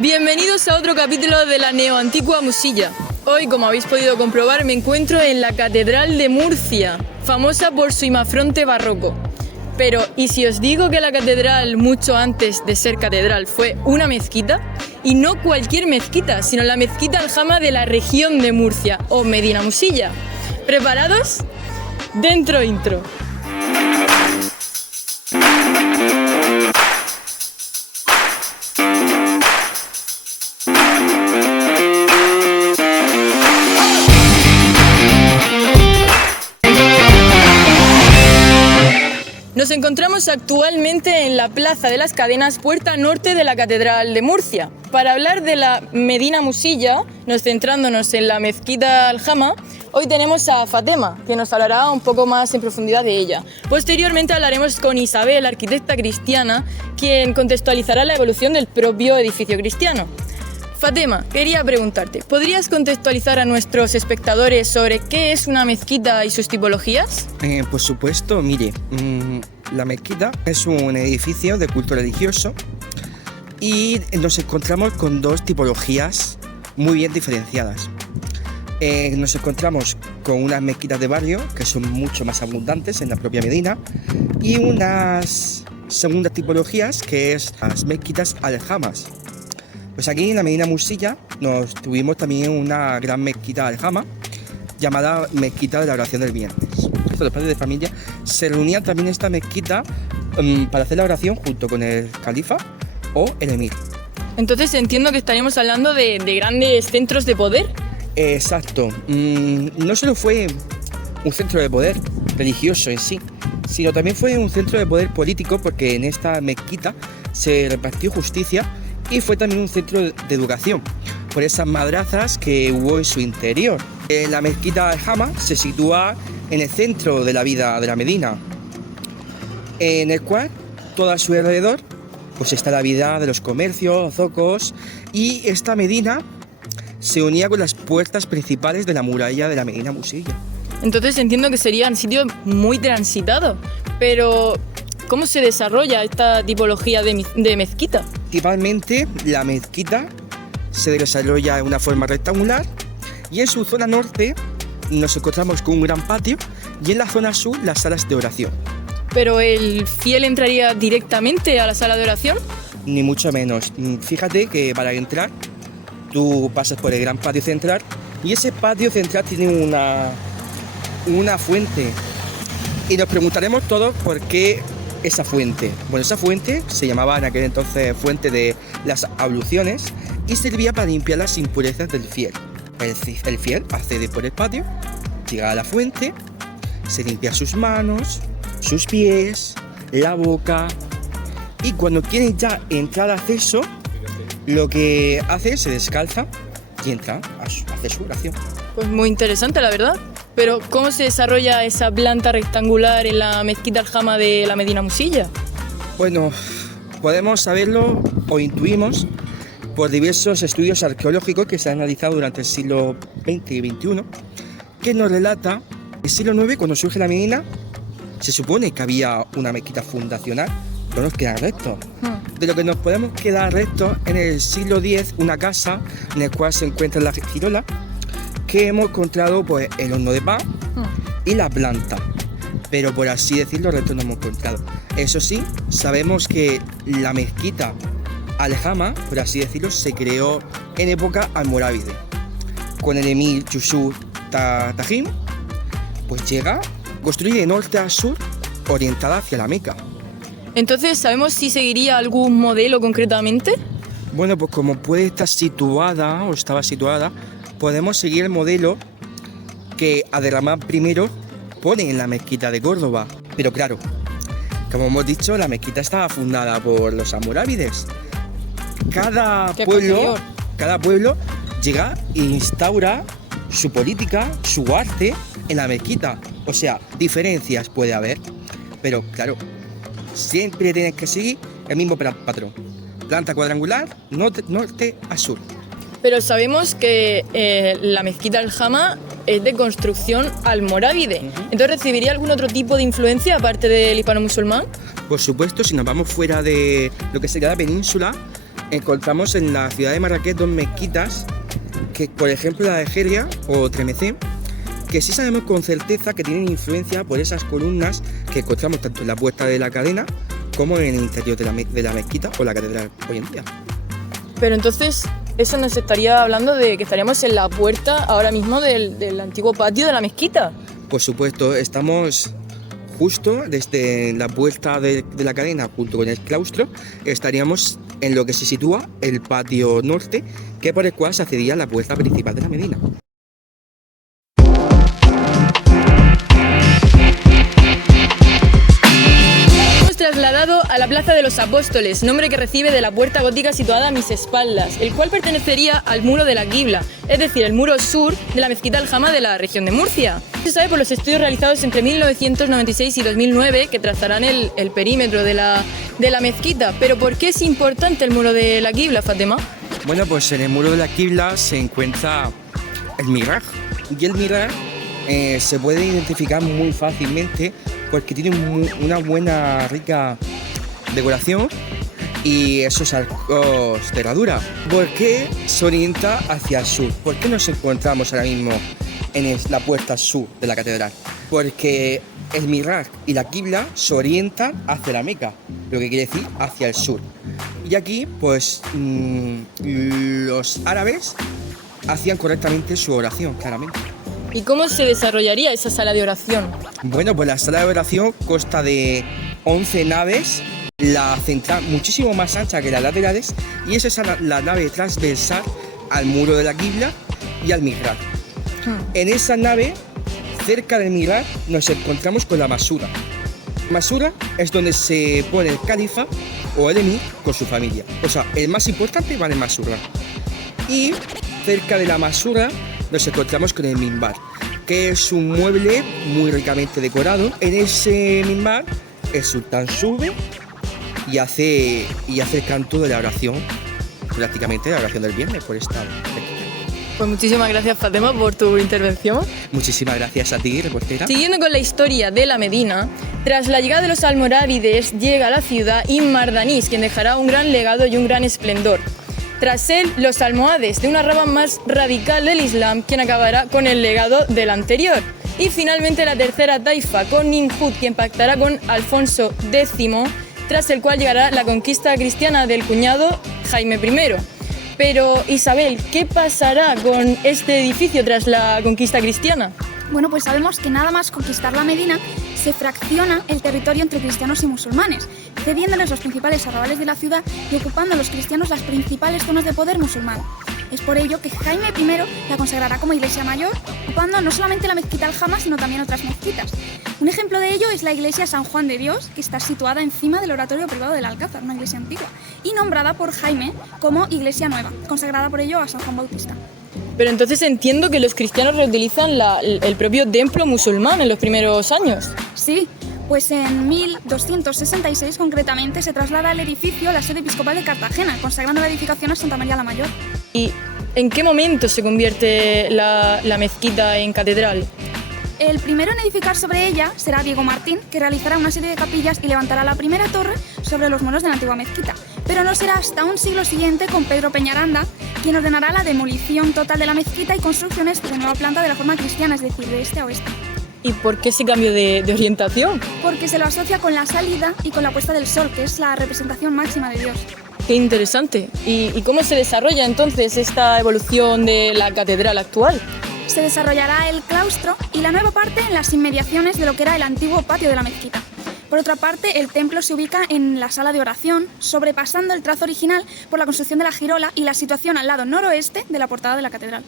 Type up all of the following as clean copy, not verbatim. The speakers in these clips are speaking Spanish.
Bienvenidos a otro capítulo de la neoantigua Musilla. Hoy, como habéis podido comprobar, me encuentro en la Catedral de Murcia, famosa por su imafronte barroco. Pero, ¿y si os digo que la catedral, mucho antes de ser catedral, fue una mezquita? Y no cualquier mezquita, sino la mezquita Aljama de la región de Murcia, o Medina Musilla. ¿Preparados? Dentro intro. Nos encontramos actualmente en la Plaza de las Cadenas, puerta norte de la Catedral de Murcia. Para hablar de la Medina Musilla, centrándonos en la mezquita Aljama, hoy tenemos a Fatema, que nos hablará un poco más en profundidad de ella. Posteriormente hablaremos con Isabel, arquitecta cristiana, quien contextualizará la evolución del propio edificio cristiano. Fatema, quería preguntarte, ¿podrías contextualizar a nuestros espectadores sobre qué es una mezquita y sus tipologías? Por supuesto, mire, la mezquita es un edificio de culto religioso y nos encontramos con dos tipologías muy bien diferenciadas. Nos encontramos con unas mezquitas de barrio que son mucho más abundantes en la propia Medina y unas segundas tipologías que es las mezquitas aljamas. Pues aquí en la Medina Musilla nos tuvimos también una gran mezquita aljama llamada Mezquita de la Oración del Viernes. Los padres de familia se reunían también en esta mezquita para hacer la oración junto con el califa o el emir. Entonces entiendo que estaríamos hablando de grandes centros de poder. Exacto. No solo fue un centro de poder religioso en sí, sino también fue un centro de poder político porque en esta mezquita se repartió justicia y fue también un centro de educación por esas madrazas que hubo en su interior. La mezquita Aljama se sitúa en el centro de la vida de la Medina, en el cual todo a su alrededor pues está la vida de los comercios, zocos, y esta Medina se unía con las puertas principales de la muralla de la Medina Musilla. Entonces entiendo que sería un sitio muy transitado, pero ¿cómo se desarrolla esta tipología de mezquita? Principalmente la mezquita se desarrolla de una forma rectangular y en su zona norte nos encontramos con un gran patio y en la zona sur las salas de oración. ¿Pero el fiel entraría directamente a la sala de oración? Ni mucho menos. Fíjate que para entrar tú pasas por el gran patio central y ese patio central tiene una fuente y nos preguntaremos todos por qué esa fuente. Bueno, esa fuente se llamaba en aquel entonces fuente de las abluciones y servía para limpiar las impurezas del fiel. El fiel accede por el patio, llega a la fuente, se limpia sus manos, sus pies, la boca y cuando quiere ya entrar al acceso, lo que hace es se descalza y entra a hacer su oración. Pues muy interesante, la verdad. Pero ¿cómo se desarrolla esa planta rectangular en la mezquita Aljama de la Medina Musilla? Bueno, podemos saberlo o intuimos por diversos estudios arqueológicos que se han realizado durante el siglo XX y XXI, que nos relata el siglo IX, cuando surge la Medina, se supone que había una mezquita fundacional, no nos quedan restos. De lo que nos podemos quedar restos en el siglo X, una casa en la cual se encuentra la girola, que hemos encontrado pues el horno de pan y la planta, pero por así decirlo el resto no hemos encontrado. Eso sí, sabemos que la mezquita Aljama, por así decirlo, se creó en época almorávide, con el emir Yusuf Tajim, pues llega, construye de norte a sur, orientada hacia la Meca. Entonces, ¿sabemos si seguiría algún modelo concretamente? Bueno, pues como puede estar situada o estaba situada, podemos seguir el modelo que Abderramán I pone en la mezquita de Córdoba. Pero claro, como hemos dicho, la mezquita estaba fundada por los almorávides. Cada pueblo llega e instaura su política, su arte en la mezquita. O sea, diferencias puede haber, pero claro, siempre tienes que seguir el mismo patrón. Planta cuadrangular, norte a sur. Pero sabemos que la mezquita Aljama es de construcción almorávide. Entonces, ¿recibiría algún otro tipo de influencia aparte del hispano-musulmán? Por supuesto, si nos vamos fuera de lo que sería la península, encontramos en la ciudad de Marrakech dos mezquitas, que por ejemplo la de Jeria o Tremecé, que sí sabemos con certeza que tienen influencia por esas columnas que encontramos tanto en la puerta de la cadena como en el interior de la mezquita o la catedral hoy en día. Pero entonces, eso nos estaría hablando de que estaríamos en la puerta ahora mismo del antiguo patio de la mezquita. Por supuesto, estamos justo desde la puerta de la cadena junto con el claustro, estaríamos en lo que se sitúa el patio norte, que por el cual se accedía a la puerta principal de la Medina. Trasladado a la Plaza de los Apóstoles, nombre que recibe de la puerta gótica situada a mis espaldas, el cual pertenecería al muro de la Qibla, es decir, el muro sur de la mezquita Al-Jama de la región de Murcia. Se sabe por los estudios realizados entre 1996 y 2009 que trazarán el perímetro de la mezquita. Pero ¿por qué es importante el muro de la Qibla, Fatema? Bueno, pues en el muro de la Qibla se encuentra el mihrab, y el mihrab se puede identificar muy fácilmente porque tiene una buena, rica decoración y esos arcos de herradura. ¿Por qué se orienta hacia el sur? ¿Por qué nos encontramos ahora mismo en la puerta sur de la catedral? Porque el mihrab y la Qibla se orientan hacia la Meca, lo que quiere decir hacia el sur. Y aquí, pues, los árabes hacían correctamente su oración, claramente. ¿Y cómo se desarrollaría esa sala de oración? Bueno, pues la sala de oración consta de 11 naves, la central muchísimo más ancha que las laterales, y esa es la nave transversal al muro de la Qibla y al mihrab. En esa nave, cerca del mihrab, nos encontramos con la masura. Masura es donde se pone el califa o el emir con su familia. O sea, el más importante va en el masura. Y cerca de la masura nos encontramos con el minbar, que es un mueble muy ricamente decorado. En ese minbar el sultán sube y hace el canto de la oración, prácticamente la oración del viernes por esta mezquita. Pues muchísimas gracias, Fatema, por tu intervención. Muchísimas gracias a ti, reportera. Siguiendo con la historia de la Medina, tras la llegada de los almorávides llega a la ciudad Ibn Mardanís, quien dejará un gran legado y un gran esplendor. Tras él, los almohades, de una rama más radical del Islam, quien acabará con el legado del anterior. Y finalmente la tercera taifa, con Nimrud, quien pactará con Alfonso X, tras el cual llegará la conquista cristiana del cuñado Jaime I. Pero Isabel, ¿qué pasará con este edificio tras la conquista cristiana? Bueno, pues sabemos que nada más conquistar la Medina, se fracciona el territorio entre cristianos y musulmanes, cediéndoles los principales arrabales de la ciudad y ocupando los cristianos las principales zonas de poder musulmán. Es por ello que Jaime I la consagrará como iglesia mayor, ocupando no solamente la mezquita Al-Jama, sino también otras mezquitas. Un ejemplo de ello es la iglesia San Juan de Dios, que está situada encima del oratorio privado del Alcázar, una iglesia antigua, y nombrada por Jaime como iglesia nueva, consagrada por ello a San Juan Bautista. Pero entonces entiendo que los cristianos reutilizan el propio templo musulmán en los primeros años. Sí, pues en 1266 concretamente se traslada al edificio la sede episcopal de Cartagena, consagrando la edificación a Santa María la Mayor. ¿Y en qué momento se convierte la mezquita en catedral? El primero en edificar sobre ella será Diego Martín, que realizará una serie de capillas y levantará la primera torre sobre los muros de la antigua mezquita. Pero no será hasta un siglo siguiente, con Pedro Peñaranda, quien ordenará la demolición total de la mezquita y construcciones de nueva planta de la forma cristiana, es decir, de este a oeste. ¿Y por qué ese cambio de orientación? Porque se lo asocia con la salida y con la puesta del sol, que es la representación máxima de Dios. Qué interesante. ¿Y cómo se desarrolla entonces esta evolución de la catedral actual? Se desarrollará el claustro y la nueva parte en las inmediaciones de lo que era el antiguo patio de la mezquita. Por otra parte, el templo se ubica en la sala de oración, sobrepasando el trazo original por la construcción de la girola y la situación al lado noroeste de la portada de la catedral.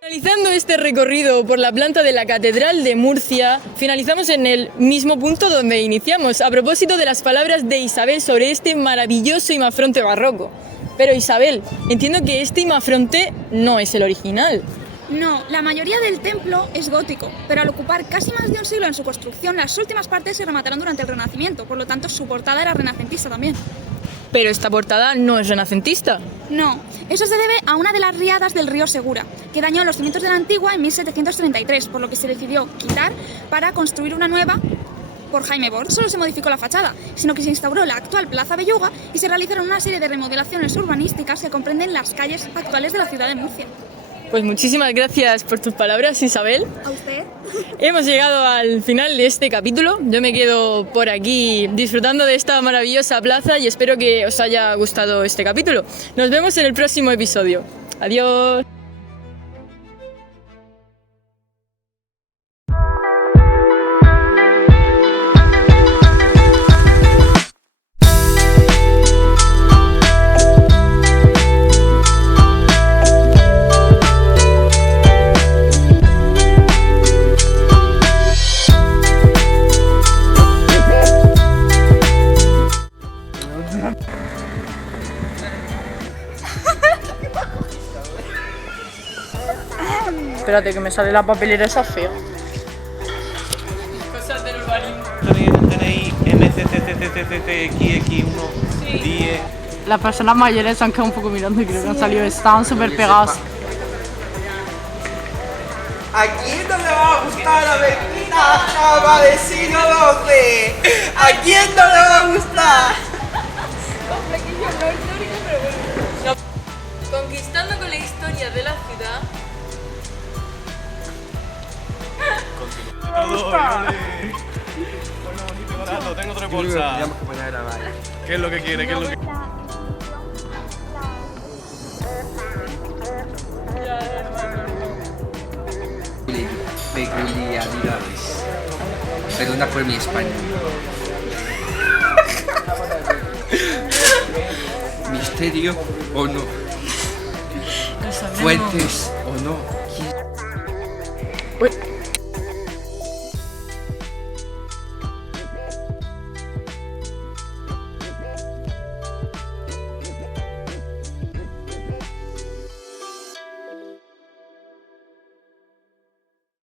Finalizando este recorrido por la planta de la Catedral de Murcia, finalizamos en el mismo punto donde iniciamos, a propósito de las palabras de Isabel sobre este maravilloso imafronte barroco. Pero Isabel, entiendo que este imafronte no es el original. No, la mayoría del templo es gótico, pero al ocupar casi más de un siglo en su construcción, las últimas partes se remataron durante el Renacimiento, por lo tanto su portada era renacentista también. Pero esta portada no es renacentista. No, eso se debe a una de las riadas del río Segura, que dañó los cimientos de la antigua en 1733, por lo que se decidió quitar para construir una nueva por Jaime Bort. Solo se modificó la fachada, sino que se instauró la actual Plaza Belluga y se realizaron una serie de remodelaciones urbanísticas que comprenden las calles actuales de la ciudad de Murcia. Pues muchísimas gracias por tus palabras, Isabel. ¿A usted? Hemos llegado al final de este capítulo. Yo me quedo por aquí disfrutando de esta maravillosa plaza y espero que os haya gustado este capítulo. Nos vemos en el próximo episodio. Adiós. Espérate que me sale la papelera esa fea. Cosas del urbanismo. Tenéis MCCCCCXX1 10. Las personas mayores se han quedado un poco mirando y creo que han salido. Estaban súper pegados. ¿A quién no le va a gustar la mezquita Jama del siglo XII? ¿A quién no le va a gustar? Conquistando con la historia de la ciudad. Tengo otra bolsa. ¿Qué es lo que quiere? ¿Qué es lo que Peculiaridades. Perdona por mi español. Misterio o no. Fuertes o no. Uy.